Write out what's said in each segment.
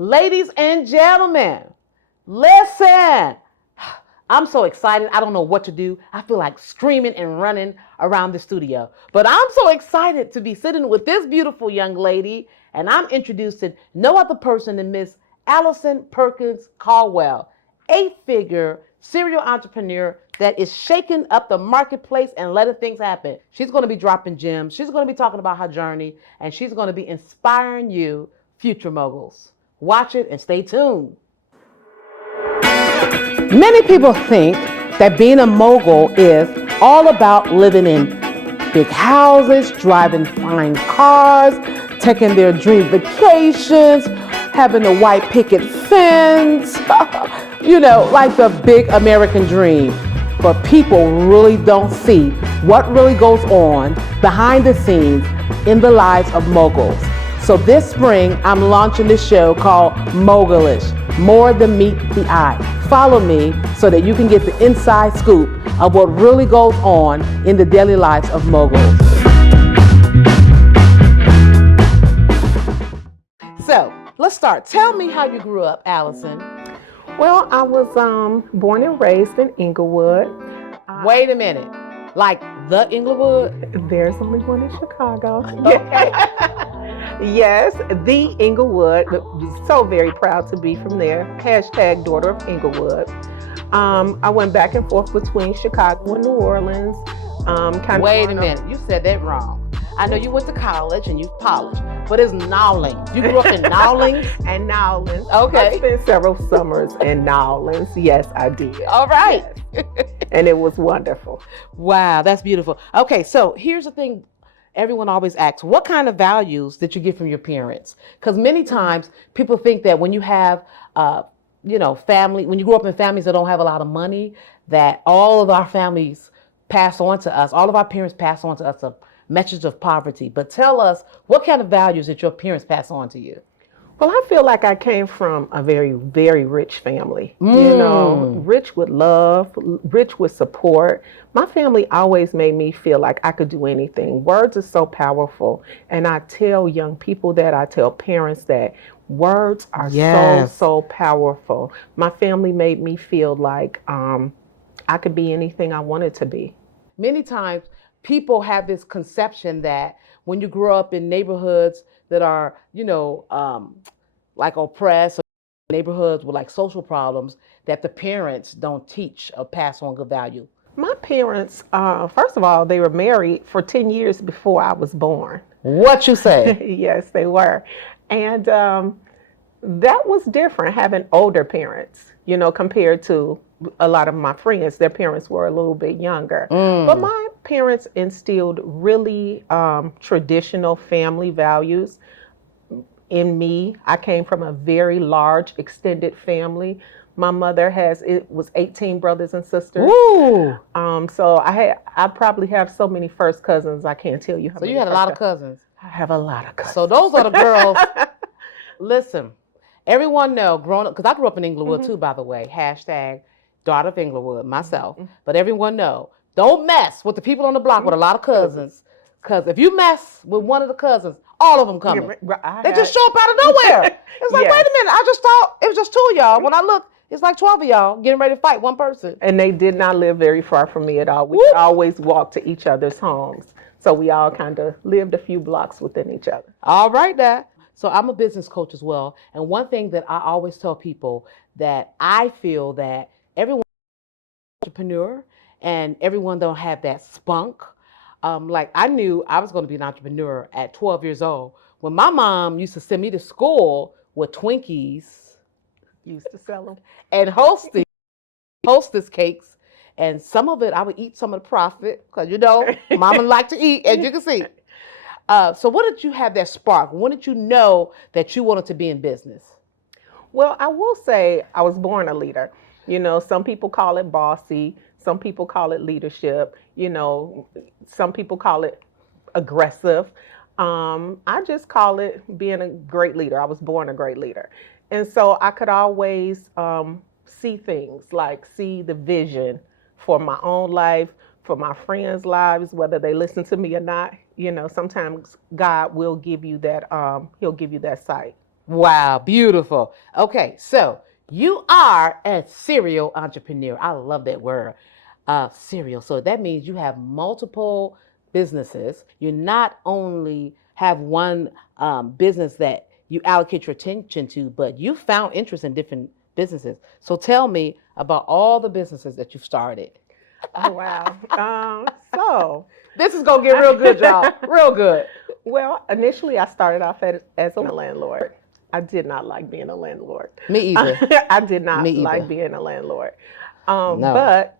Ladies and gentlemen, listen. I'm so excited. I don't know what to do. I feel like screaming and running around the studio. But I'm so excited to be sitting with this beautiful young lady. And I'm introducing no other person than Miss Allison Perkins-Caldwell, eight-figure serial entrepreneur that is shaking up the marketplace and letting things happen. She's going to be dropping gems. She's going to be talking about her journey. And she's going to be inspiring you, future moguls. Watch it and stay tuned. Many people think that being a mogul is all about living in big houses, driving fine cars, taking their dream vacations, having a white picket fence, like the big American dream. But people really don't see what really goes on behind the scenes in the lives of moguls. So this spring, I'm launching this show called Mogulish, More Than Meet the Eye. Follow me so that you can get the inside scoop of what really goes on in the daily lives of moguls. So let's start. Tell me how you grew up, Allison. Well, I was born and raised in Inglewood. Wait a minute. Like the Inglewood? There's only one in Chicago. Okay. Yes, the Inglewood. So very proud to be from there. Hashtag daughter of Inglewood. I went back and forth between Chicago and New Orleans. Wait a minute. You said that wrong. I know you went to college and you polished, but it's Nowlings. You grew up in Nowlings? And Nowlings. Okay. I spent several summers in Nowlings. Yes, I did. All right. Yes. And it was wonderful. Wow, that's beautiful. Okay, so here's the thing. Everyone always asks, what kind of values did you get from your parents? Because many times people think that when you have, family, when you grow up in families that don't have a lot of money, that all of our families pass on to us, all of our parents pass on to us a message of poverty. But tell us, what kind of values did your parents pass on to you? Well, I feel like I came from a very, very rich family, rich with love, rich with support. My family always made me feel like I could do anything. Words are so powerful. And I tell young people that, I tell parents that words are so powerful. My family made me feel like I could be anything I wanted to be. Many times people have this conception that when you grow up in neighborhoods that are, like oppressed, or neighborhoods with like social problems, that the parents don't teach or pass on good value. My parents, first of all, they were married for 10 years before I was born. What you say? Yes, they were. And that was different, having older parents, compared to a lot of my friends. Their parents were a little bit younger. But my parents instilled really traditional family values in me. I came from a very large extended family. My mother was 18 brothers and sisters. Ooh. So I probably have so many first cousins, I can't tell you how many. So you had a lot of cousins. I have a lot of cousins. So those are the girls. Listen, everyone know, growing up, because I grew up in Inglewood too, by the way, hashtag daughter of Inglewood, myself. But everyone know, don't mess with the people on the block with a lot of cousins. Because if you mess with one of the cousins, all of them coming. They just show up out of nowhere. It's like, wait a minute, I just thought it was just two of y'all. When I look, it's like 12 of y'all getting ready to fight one person. And they did not live very far from me at all. We could always walk to each other's homes. So we all kind of lived a few blocks within each other. All right, now. So I'm a business coach as well. And one thing that I always tell people, that I feel that everyone is an entrepreneur and everyone don't have that spunk. Like I knew I was going to be an entrepreneur at 12 years old when my mom used to send me to school with Twinkies. Used to sell them. And hostess cakes. And some of it, I would eat some of the profit because, mama liked to eat, as you can see. So what did you have that spark? When did you know that you wanted to be in business? Well, I will say I was born a leader. Some people call it bossy. Some people call it leadership. Some people call it aggressive. I just call it being a great leader. I was born a great leader. And so I could always see things, like see the vision for my own life, for my friends' lives, whether they listen to me or not. Sometimes God will give you that, he'll give you that sight. Wow, beautiful. Okay, so you are a serial entrepreneur. I love that word, serial. So that means you have multiple businesses. You not only have one business that you allocate your attention to, but you found interest in different businesses. So tell me about all the businesses that you've started. Oh wow. So This is gonna get real good, y'all. Real good. well, initially I started off as a landlord. I did not like being a landlord. Me either. I did Me not like either. being a landlord. No. But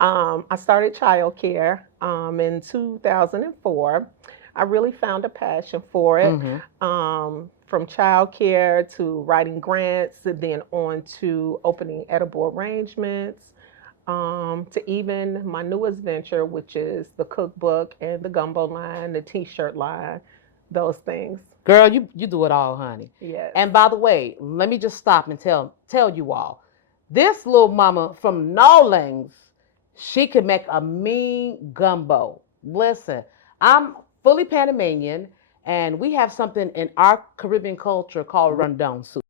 I started childcare in 2004. I really found a passion for it. Mm-hmm. From childcare to writing grants, and then on to opening edible arrangements, to even my newest venture, which is the cookbook and the gumbo line, the t-shirt line, those things. Girl, you do it all, honey. Yes. And by the way, let me just stop and tell you all. This little mama from Nolings, she can make a mean gumbo. Listen, I'm fully Panamanian, and we have something in our Caribbean culture called rundown soup,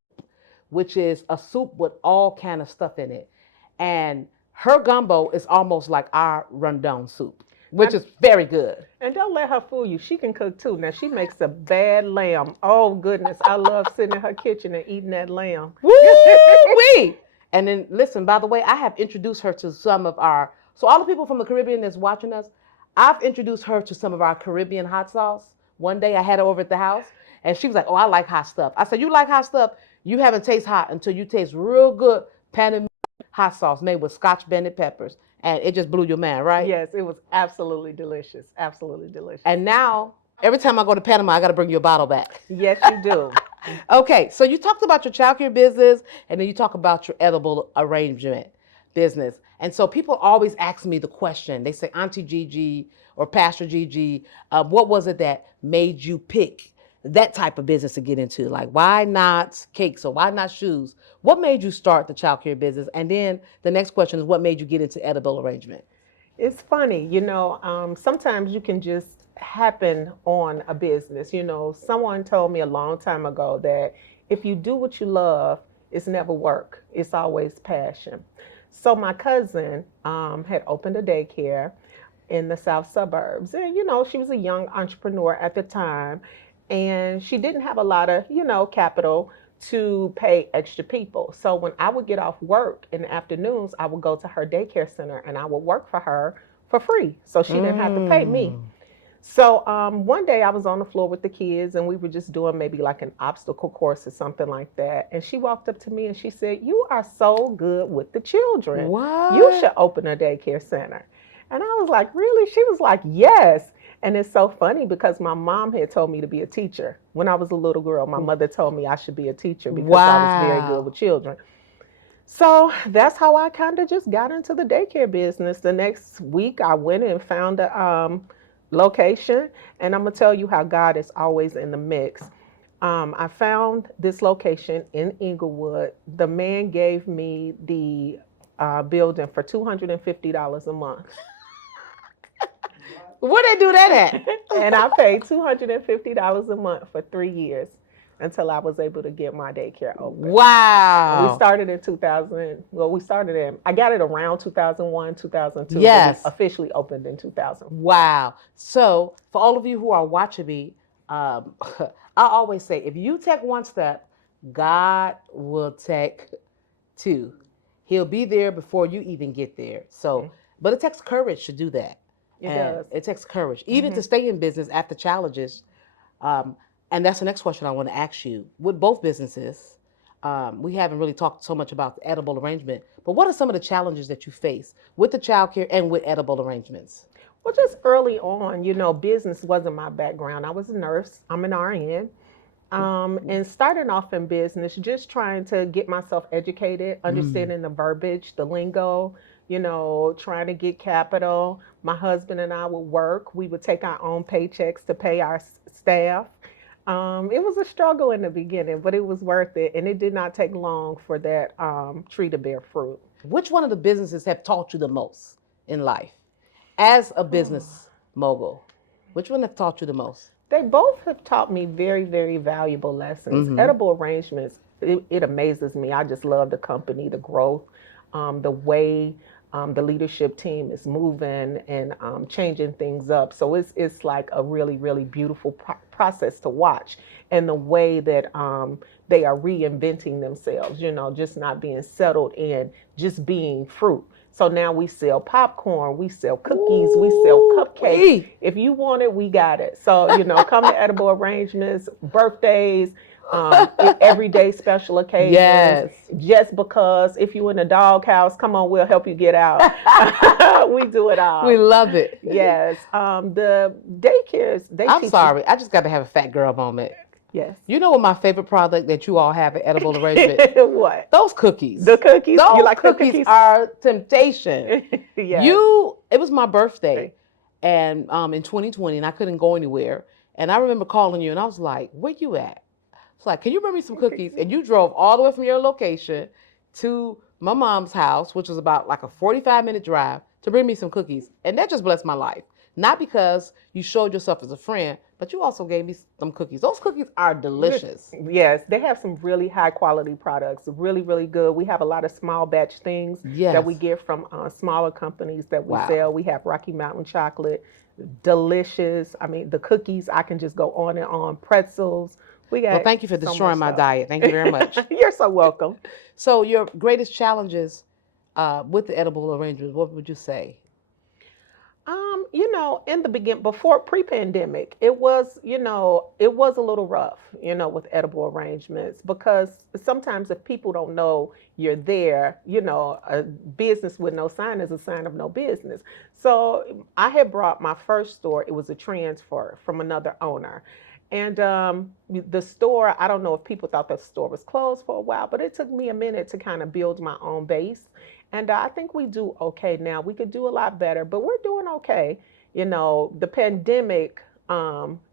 which is a soup with all kind of stuff in it. And her gumbo is almost like our rundown soup, which Now, is very good. and don't let her fool you. She can cook too. Now she makes a bad lamb. Oh goodness, I love sitting in her kitchen and eating that lamb. Woo wee! And then listen, by the way, I have introduced her to some of our, so all the people from the Caribbean that's watching us, I've introduced her to some of our Caribbean hot sauce. One day I had her over at the house and she was like, oh, I like hot stuff. I said, you like hot stuff? You haven't tasted hot until you taste real good Panamanian hot sauce made with Scotch Bennett peppers. And it just blew your mind, right? Yes, it was absolutely delicious. Absolutely delicious. And now, every time I go to Panama, I got to bring you a bottle back. Yes, you do. Okay, so you talked about your childcare business, and then you talk about your edible arrangement business. And so people always ask me the question. They say, Auntie GiGi or Pastor GiGi, what was it that made you pick that type of business to get into? Like, why not cakes or why not shoes? What made you start the childcare business? And then the next question is, what made you get into edible arrangement? It's funny, sometimes you can just happen on a business. Someone told me a long time ago that if you do what you love, it's never work, it's always passion. So my cousin had opened a daycare in the south suburbs. And, she was a young entrepreneur at the time. And she didn't have a lot of, capital to pay extra people. So when I would get off work in the afternoons, I would go to her daycare center and I would work for her for free. So she didn't have to pay me. So one day I was on the floor with the kids and we were just doing maybe like an obstacle course or something like that. And she walked up to me and she said, you are so good with the children. What? You should open a daycare center. And I was like, really? She was like, yes. And it's so funny because my mom had told me to be a teacher. When I was a little girl, my mother told me I should be a teacher because I was very good with children. So that's how I kind of just got into the daycare business. The next week I went and found a location. And I'm going to tell you how God is always in the mix. I found this location in Inglewood. The man gave me the building for $250 a month. Where they do that at? And I paid $250 a month for 3 years until I was able to get my daycare open. Wow. We started in 2000. Well, I got it around 2001, 2002. Yes. But it officially opened in 2000. Wow. So for all of you who are watching me, I always say, if you take one step, God will take two. He'll be there before you even get there. So, but it takes courage to do that. It does. It takes courage, even to stay in business after challenges. And that's the next question I want to ask you. With both businesses, we haven't really talked so much about the edible arrangement, but what are some of the challenges that you face with the childcare and with edible arrangements? Well, just early on, business wasn't my background. I was a nurse. I'm an RN. And starting off in business, just trying to get myself educated, understanding the verbiage, the lingo, trying to get capital. My husband and I would work. We would take our own paychecks to pay our staff. It was a struggle in the beginning, but it was worth it. And it did not take long for that tree to bear fruit. Which one of the businesses have taught you the most in life? As a business mogul, which one have taught you the most? They both have taught me very, very valuable lessons. Edible arrangements, it amazes me. I just love the company, the growth, the way the leadership team is moving and changing things up. So it's like a really, really beautiful process to watch. And the way that they are reinventing themselves, just not being settled in, just being fruit. So now we sell popcorn, we sell cookies, we sell cupcakes. If you want it, we got it. So, come to Edible Arrangements, birthdays, everyday special occasions. Yes. Just because if you're in a doghouse, come on, we'll help you get out. We do it all. We love it. Yes. The daycares, I'm sorry. I just got to have a fat girl moment. Yes. You know what my favorite product that you all have at Edible Arrangement? What? Those cookies. The cookies? Those You like cookies are temptation. Yes. It was my birthday and in 2020 and I couldn't go anywhere. And I remember calling you and I was like, where you at? It's like, can you bring me some cookies? And you drove all the way from your location to my mom's house, which was about like a 45-minute drive, to bring me some cookies. And that just blessed my life. Not because you showed yourself as a friend, but you also gave me some cookies. Those cookies are delicious. Yes, they have some really high quality products. Really, really good. We have a lot of small batch things that we get from smaller companies that we sell. We have Rocky Mountain chocolate, delicious. I mean, the cookies, I can just go on and on. Pretzels. Well, thank you for destroying my diet. Thank you very much. You're so welcome. So your greatest challenges with the edible arrangements, what would you say? In the beginning, before pre-pandemic, it was a little rough, with edible arrangements, because sometimes if people don't know you're there, a business with no sign is a sign of no business. So I had brought my first store. It was a transfer from another owner. And the store, I don't know if people thought the store was closed for a while, but it took me a minute to kind of build my own base. And I think we do okay now. We could do a lot better, but we're doing okay. The pandemic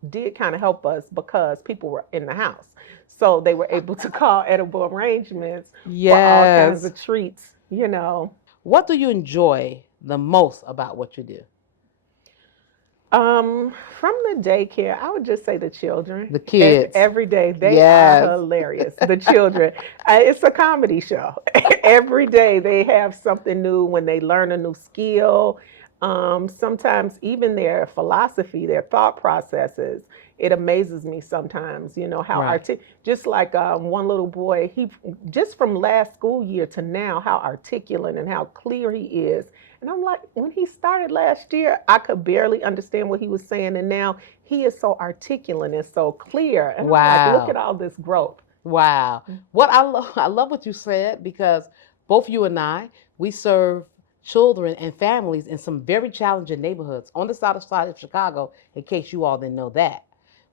did kind of help us because people were in the house. So they were able to call edible arrangements for all kinds of treats, What do you enjoy the most about what you do? From the daycare, I would just say the children. The kids. Every day, they are hilarious. The children. It's a comedy show. Every day they have something new when they learn a new skill. Sometimes even their philosophy, their thought processes, it amazes me sometimes, how just like one little boy, he just from last school year to now, how articulate and how clear he is. And I'm like, when he started last year, I could barely understand what he was saying. And now he is so articulate and so clear. And I'm like, look at all this growth. Wow. What I love what you said, because both you and I, we serve children and families in some very challenging neighborhoods on the south side of Chicago, in case you all didn't know that.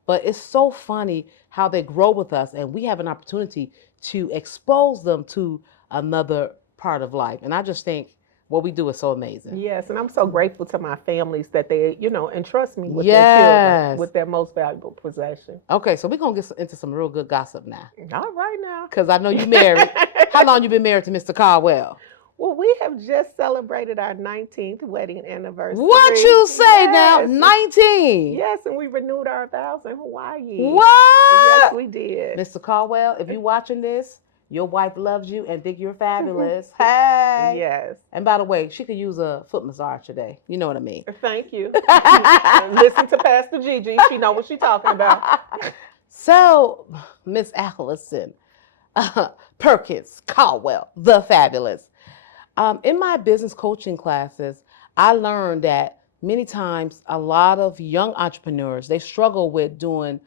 But it's so funny how they grow with us, and we have an opportunity to expose them to another part of life. And I just think what we do is so amazing. Yes, and I'm so grateful to my families that they, entrust me with their children, with their most valuable possession. Okay, so we're going to get into some real good gossip now. All right now. Because I know you married. How long you been married to Mr. Caldwell? Well, we have just celebrated our 19th wedding anniversary. What you say now? 19? Yes, and we renewed our vows in Hawaii. What? Yes, we did. Mr. Caldwell, if you're watching this, your wife loves you and think you're fabulous. Hey. Yes. And by the way, she could use a foot massage today. You know what I mean? Thank you. Listen to Pastor GiGi. She know what she's talking about. So, Miss Allison Perkins-Caldwell, the fabulous. In my business coaching classes, I learned that many times a lot of young entrepreneurs, they struggle with doing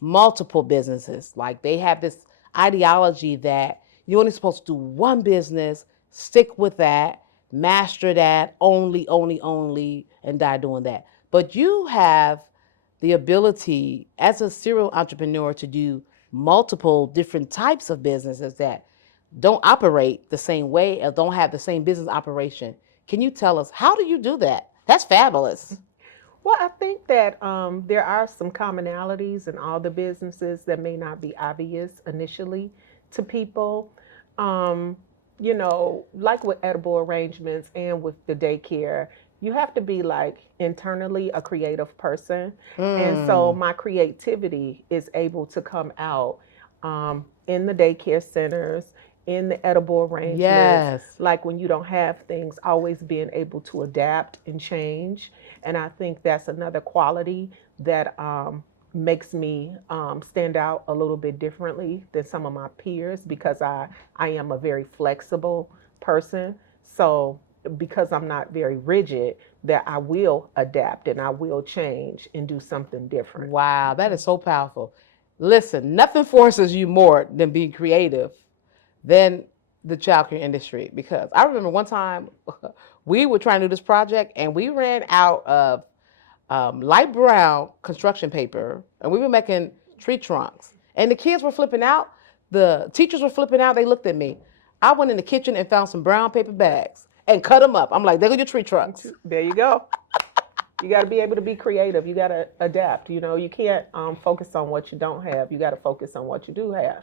multiple businesses. Like they have this ideology that you're only supposed to do one business, stick with that, master that, only, and die doing that. But you have the ability as a serial entrepreneur to do multiple different types of businesses that don't operate the same way or don't have the same business operation. Can you tell us, how do you do that? That's fabulous. Well, I think that there are some commonalities in all the businesses that may not be obvious initially to people. Like with edible arrangements and with the daycare, you have to be like internally a creative person. And so my creativity is able to come out in the daycare centers, in the edible arrangements, Yes. like when you don't have things, always being able to adapt and change. And I think that's another quality that makes me stand out a little bit differently than some of my peers because I am a very flexible person. So because I'm not very rigid, that I will adapt and I will change and do something different. Wow, that is so powerful. Listen, nothing forces you more than being creative than the childcare industry. Because I remember one time we were trying to do this project and we ran out of light brown construction paper and we were making tree trunks. And the kids were flipping out. The teachers were flipping out. They looked at me. I went in the kitchen and found some brown paper bags and cut them up. I'm like, there go your tree trunks. There you go. You got to be able to be creative. You got to adapt. You know, you can't focus on what you don't have. You got to focus on what you do have.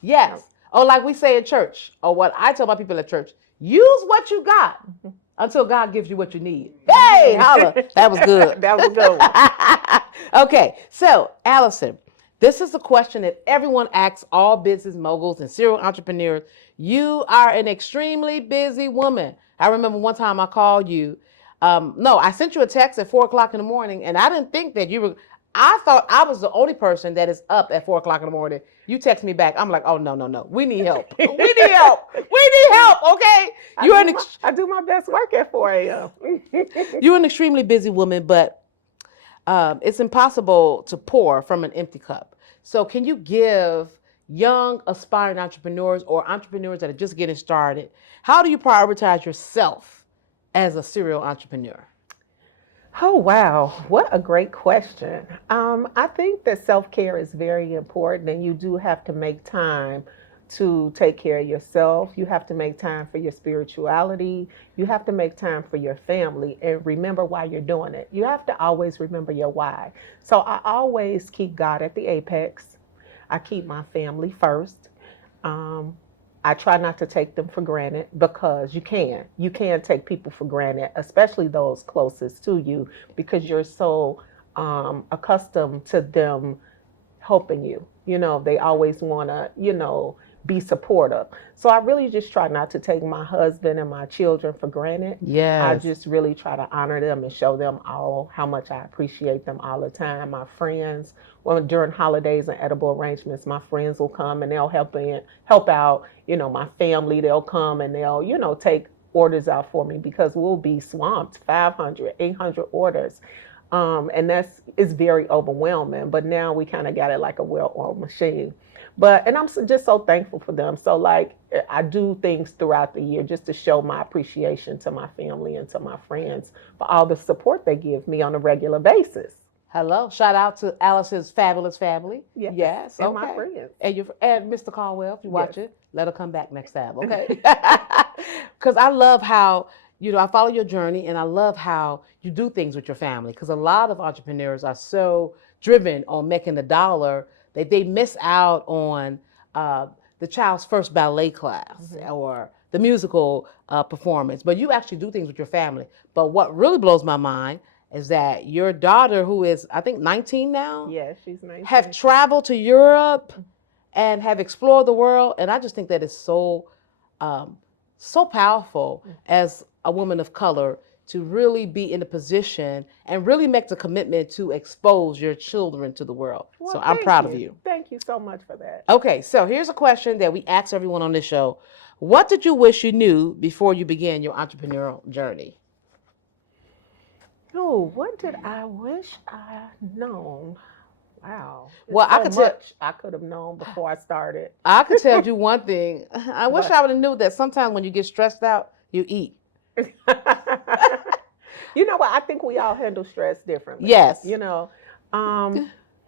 Yes. Or like we say in church, or what I tell my people at church, use what you got until God gives you what you need. Hey, holla. That was good. That was a good one. Okay, so Allison, this is a question that everyone asks all business moguls and serial entrepreneurs. You are an extremely busy woman. I remember one time I called you. No, I sent you a text at 4 o'clock in the morning, and I didn't think that you were. I thought I was the only person that is up at 4 o'clock in the morning. You text me back. I'm like, oh, no. We need help. We need help. We need help, okay? I do my best work at 4 a.m. You're an extremely busy woman, but it's impossible to pour from an empty cup. So can you give young aspiring entrepreneurs or entrepreneurs that are just getting started, how do you prioritize yourself as a serial entrepreneur? Oh, wow. What a great question. I think that self-care is very important, and you do have to make time to take care of yourself. You have to make time for your spirituality. You have to make time for your family and remember why you're doing it. You have to always remember your why. So I always keep God at the apex. I keep my family first. I try not to take them for granted because you can take people for granted, especially those closest to you, because you're so accustomed to them helping you. You know, they always want to, be supportive. So I really just try not to take my husband and my children for granted. Yes. I just really try to honor them and show them all how much I appreciate them all the time. My friends, during holidays and edible arrangements, my friends will come and they'll help out. My family, they'll come and they'll, take orders out for me because we'll be swamped, 500, 800 orders. And it's very overwhelming, but now we kind of got it like a well-oiled machine. And I'm just so thankful for them. So I do things throughout the year just to show my appreciation to my family and to my friends for all the support they give me on a regular basis. Hello. Shout out to Allison's fabulous family. Yes. And okay. my friends. And Mr. Caldwell, if you watch it, let her come back next time, okay? Because I love how, I follow your journey and I love how you do things with your family, because a lot of entrepreneurs are so driven on making the dollar that they miss out on the child's first ballet class or the musical performance. But you actually do things with your family. But what really blows my mind is that your daughter, who is, I think, 19 now? Yeah, she's 19. Have traveled to Europe and have explored the world. And I just think that is so powerful as a woman of color to really be in a position and really make the commitment to expose your children to the world. Well, so I'm proud of you. Thank you so much for that. Okay, so here's a question that we ask everyone on this show. What did you wish you knew before you began your entrepreneurial journey? Oh, what did I wish I known? Wow. Well, I could have known before I started. I could tell you one thing. I wish I would have knew that sometimes when you get stressed out, you eat. You know what? I think we all handle stress differently. Yes. I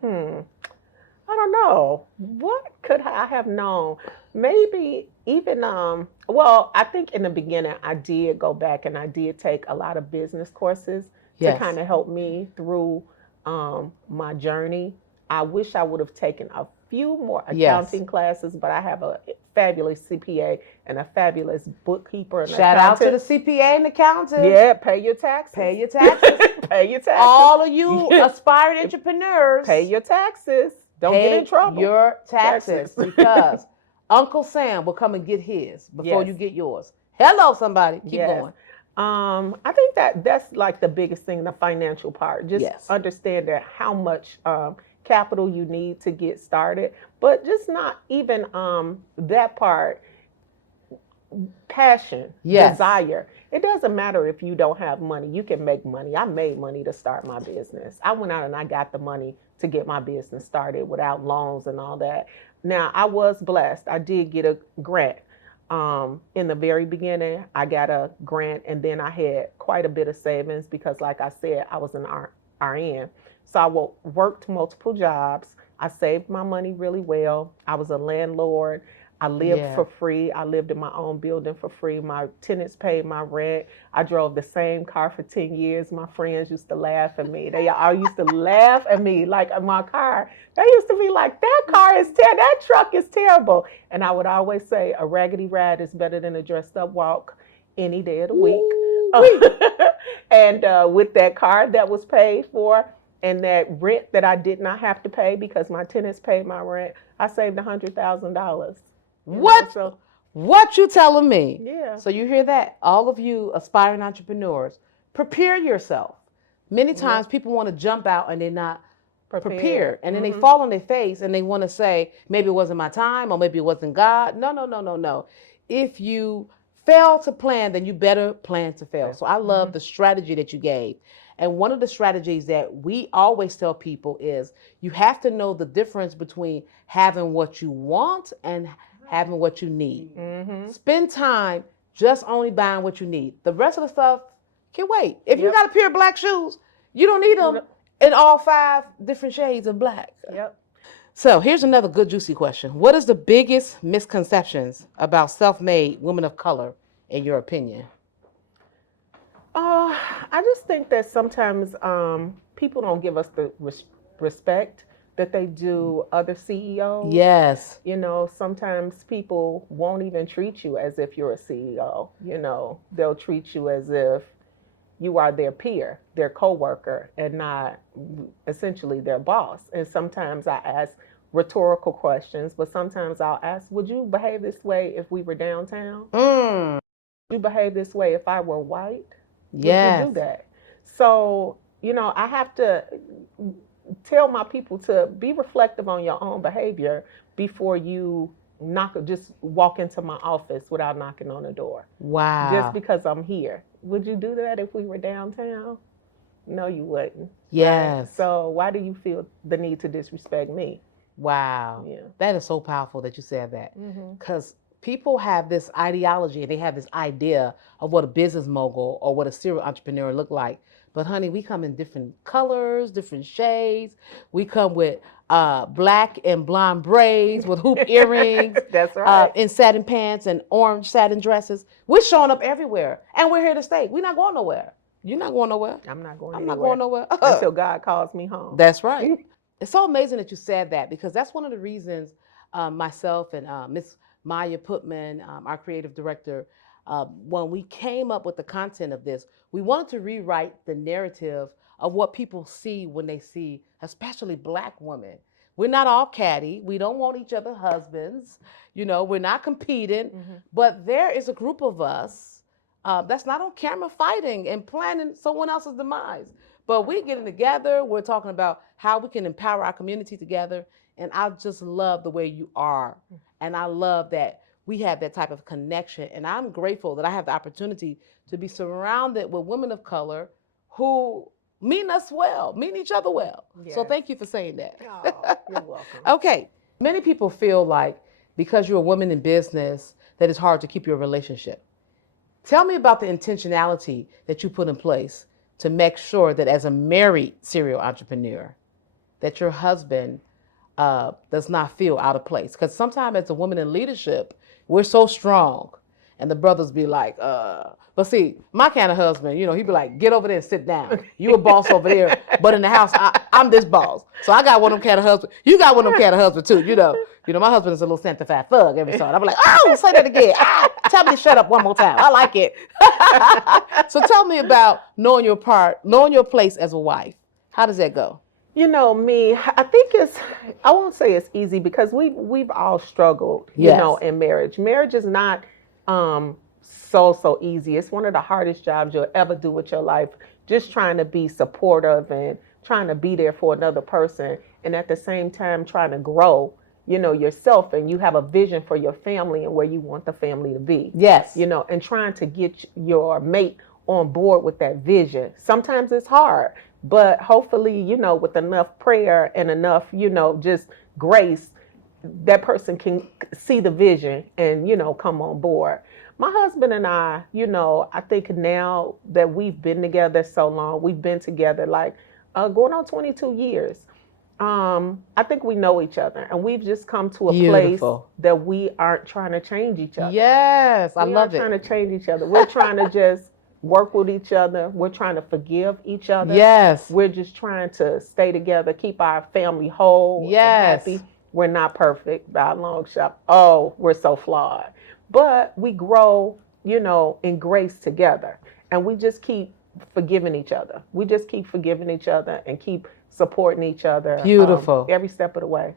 don't know. What could I have known? Maybe even, I think in the beginning I did go back and I did take a lot of business courses to kind of help me through my journey. I wish I would have taken a few more accounting classes, but I have a fabulous CPA and a fabulous bookkeeper and Shout out accountant. to the CPA and accountant. Yeah, pay your taxes. Pay your taxes. Pay your taxes. All of you aspiring entrepreneurs, Pay your taxes. Don't pay get in trouble. your taxes because Uncle Sam will come and get his before you get yours. Hello, somebody. Keep going. I think that's like the biggest thing, the financial part. Just understand that how much capital you need to get started, but just not even that part. Passion, desire. It doesn't matter if you don't have money. You can make money. I made money to start my business. I went out and I got the money to get my business started without loans and all that. Now, I was blessed. I did get a grant. In the very beginning, I got a grant, and then I had quite a bit of savings because, like I said, I was an RN. So I worked multiple jobs. I saved my money really well. I was a landlord. I lived for free. I lived in my own building for free. My tenants paid my rent. I drove the same car for 10 years. My friends used to laugh at me. They all used to laugh at me, like my car. They used to be like, that truck is terrible. And I would always say, a raggedy ride is better than a dressed up walk any day of the week. And with that car that was paid for and that rent that I did not have to pay because my tenants paid my rent, I saved $100,000. What you telling me? Yeah. So you hear that? All of you aspiring entrepreneurs, prepare yourself. Many times people want to jump out and they're not prepared. And then they fall on their face and they want to say, maybe it wasn't my time or maybe it wasn't God. No. If you fail to plan, then you better plan to fail. So I love the strategy that you gave. And one of the strategies that we always tell people is you have to know the difference between having what you want and having what you need. Spend time just only buying what you need. The rest of the stuff can wait. If you got a pair of black shoes, you don't need them in all 5 different shades of black. So here's another good juicy question. What is the biggest misconceptions about self-made women of color in your opinion? I just think that sometimes people don't give us the respect that they do other CEOs. Yes. You know, sometimes people won't even treat you as if you're a CEO. You know, they'll treat you as if you are their peer, their coworker, and not essentially their boss. And sometimes I ask rhetorical questions, but sometimes I'll ask, would you behave this way if we were downtown? Would you behave this way if I were white? Yes. Would you do that? So, you know, I have to tell my people to be reflective on your own behavior before you just walk into my office without knocking on the door. Wow. Just because I'm here. Would you do that if we were downtown? No, you wouldn't. Yes. Right? So why do you feel the need to disrespect me? Wow. Yeah. That is so powerful that you said that. Because people have this ideology and they have this idea of what a business mogul or what a serial entrepreneur look like. But honey, we come in different colors, different shades. We come with black and blonde braids with hoop earrings. That's right. In satin pants and orange satin dresses. We're showing up everywhere. And we're here to stay. We're not going nowhere. You're not going nowhere. I'm not going I'm not going nowhere. Until God calls me home. That's right. It's so amazing that you said that because that's one of the reasons myself and Miss Maya Putman, our creative director, when we came up with the content of this, we wanted to rewrite the narrative of what people see when they see, especially Black women. We're not all catty. We don't want each other husbands. You know, we're not competing. But there is a group of us that's not on camera fighting and planning someone else's demise. But we're getting together. We're talking about how we can empower our community together. And I just love the way you are. And I love that we have that type of connection. And I'm grateful that I have the opportunity to be surrounded with women of color who mean us well, mean each other well. Yes. So thank you for saying that. Oh, you're welcome. Okay. Many people feel like because you're a woman in business that it's hard to keep your relationship. Tell me about the intentionality that you put in place to make sure that as a married serial entrepreneur, that your husband does not feel out of place. Because sometimes as a woman in leadership, we're so strong. And the brothers be like, but see, my kind of husband, you know, he'd be like, get over there and sit down. You a boss over there, but in the house, I'm this boss. So I got one of them kind of husband. You got one of them kind of husband too, you know. You know, my husband is a little sanctified thug every so often. I'm like, oh, say that again. Tell me to shut up one more time. I like it. So tell me about knowing your place as a wife. How does that go? You know, me, I think I won't say it's easy because we've all struggled, Yes. in marriage. Marriage is not so easy. It's one of the hardest jobs you'll ever do with your life. Just trying to be supportive and trying to be there for another person, and at the same time trying to grow, yourself, and you have a vision for your family and where you want the family to be. Yes. And trying to get your mate on board with that vision. Sometimes it's hard, but hopefully, with enough prayer and enough, just grace, that person can see the vision and, come on board. My husband and I, I think now that we've been together so long, we've been together like going on 22 years. I think we know each other, and we've just come to a Beautiful. place that we aren't trying to change each other. Yes, I love it. We aren't trying to change each other. We're trying to just work with each other. We're trying to forgive each other. Yes. We're just trying to stay together, keep our family whole Yes. and happy. We're not perfect by a long shot. Oh, we're so flawed. But we grow, in grace together. And we just keep forgiving each other. We just keep forgiving each other and keep supporting each other. Beautiful. Every step of the way,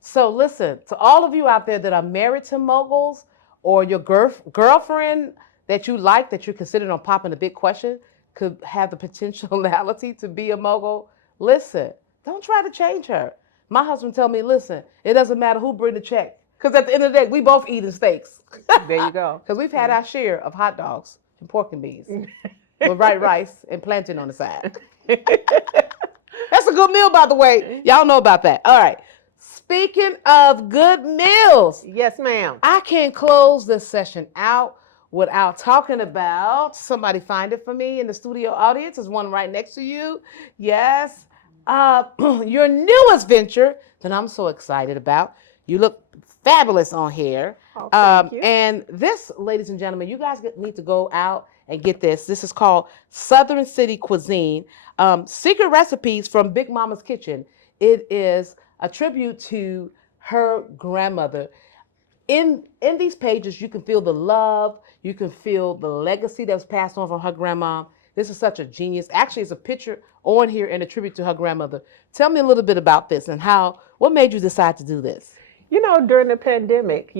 So listen, to all of you out there that are married to moguls, or your girlfriend that you like, that you're considering on popping a big question, could have the potentiality to be a mogul, listen, don't try to change her. My husband tell me, listen, it doesn't matter who bring the check. Because at the end of the day, we both eating steaks. There you go. Because we've had our share of hot dogs and pork and beans with white rice and plantain on the side. That's a good meal, by the way. Y'all know about that. All right. Speaking of good meals. Yes, ma'am. I can't close this session out without talking about, somebody find it for me in the studio audience. There's one right next to you. Yes. Your newest venture that I'm so excited about. You look fabulous on here. Oh, thank you. And this, ladies and gentlemen, you guys need to go out and get this. This is called Southern City Cuisine. Secret Recipes from Big Mama's Kitchen. It is a tribute to her grandmother. In these pages, you can feel the love. You can feel the legacy that was passed on from her grandma. This is such a genius. Actually, it's a picture on here and a tribute to her grandmother. Tell me a little bit about this and what made you decide to do this? During the pandemic,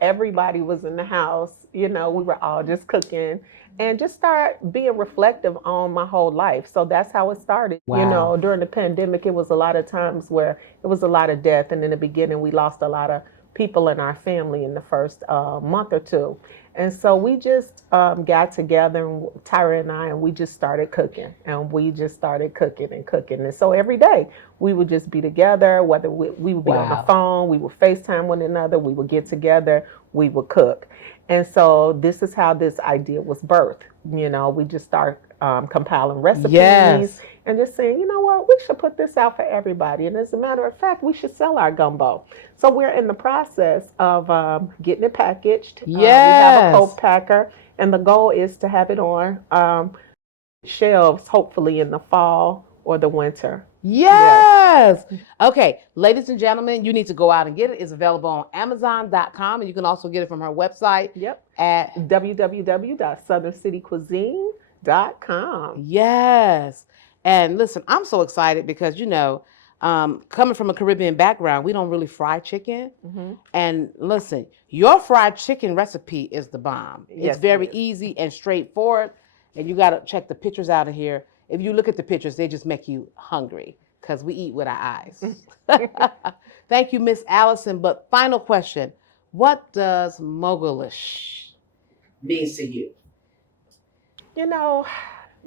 everybody was in the house. We were all just cooking and just start being reflective on my whole life. So that's how it started. Wow. During the pandemic, it was a lot of times where it was a lot of death. And in the beginning, we lost a lot of people in our family in the first month or two. And so we just got together, Tyra and I, and we just started cooking. And we just started cooking and cooking. And so every day we would just be together, whether we would be on the phone, we would FaceTime one another, we would get together, we would cook. And so this is how this idea was birthed. We just start compiling recipes. Yes. And just saying, you know what, we should put this out for everybody. And as a matter of fact, we should sell our gumbo. So we're in the process of getting it packaged. Yes. We have a co-packer, and the goal is to have it on shelves, hopefully in the fall or the winter. Yes. Okay, ladies and gentlemen, you need to go out and get it. It's available on Amazon.com, and you can also get it from her website. Yep. At www.southerncitycuisine.com. Yes. And listen, I'm so excited because, coming from a Caribbean background, we don't really fry chicken. Mm-hmm. And listen, your fried chicken recipe is the bomb. Yes, it's very it is. easy and straightforward. And you got to check the pictures out of here. If you look at the pictures, they just make you hungry because we eat with our eyes. Thank you, Miss Allison. But final question, what does Mogulish mean to you?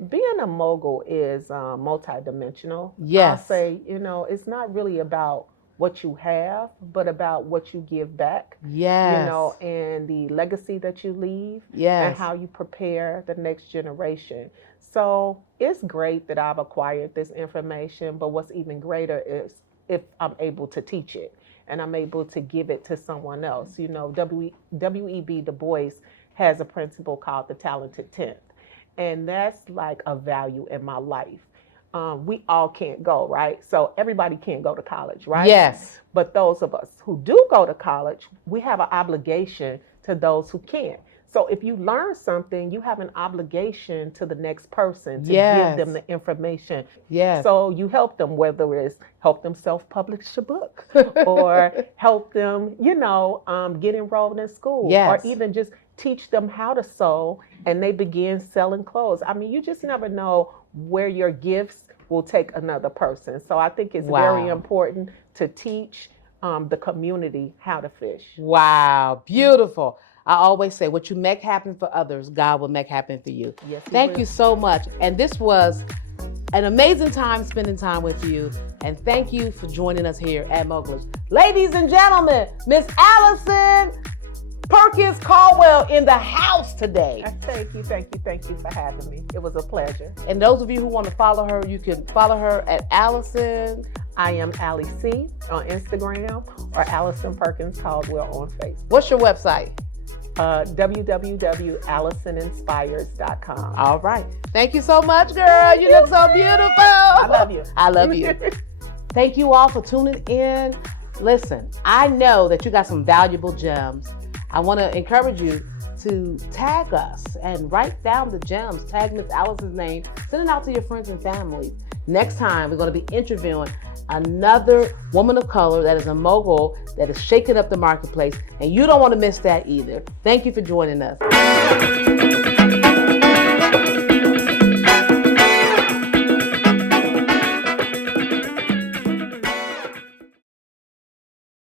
Being a mogul is multidimensional. Yes. I'll say, it's not really about what you have, but about what you give back. Yes. And the legacy that you leave. Yes. And how you prepare the next generation. So it's great that I've acquired this information, but what's even greater is if I'm able to teach it and I'm able to give it to someone else. W.E.B. Du Bois has a principle called the talented tenth. And that's like a value in my life. we all can't go, right? So everybody can't go to college, right? Yes. But those of us who do go to college, we have an obligation to those who can't. So if you learn something, you have an obligation to the next person to Yes. give them the information. Yes. So you help them, whether it's help them self-publish a book or help them, get enrolled in school, Yes. or even just teach them how to sew and they begin selling clothes. I mean, you just never know where your gifts will take another person. So I think it's very important to teach the community how to fish. Wow, beautiful. I always say, what you make happen for others, God will make happen for you. Yes, He Thank will. you so much. And this was an amazing time spending time with you. And thank you for joining us here at Mogulish. Ladies and gentlemen, Miss Allison Perkins-Caldwell in the house today. Thank you for having me. It was a pleasure. And those of you who want to follow her, you can follow her at Allison. I am Allie C on Instagram or Allison Perkins-Caldwell on Facebook. What's your website? www.allisoninspires.com. All right. Thank you so much, girl. You look so beautiful. I love you. I love you. Thank you all for tuning in. Listen, I know that you got some valuable gems. I want to encourage you to tag us and write down the gems. Tag Miss Allison's name. Send it out to your friends and family. Next time, we're going to be interviewing another woman of color that is a mogul that is shaking up the marketplace, and you don't want to miss that either. Thank you for joining us.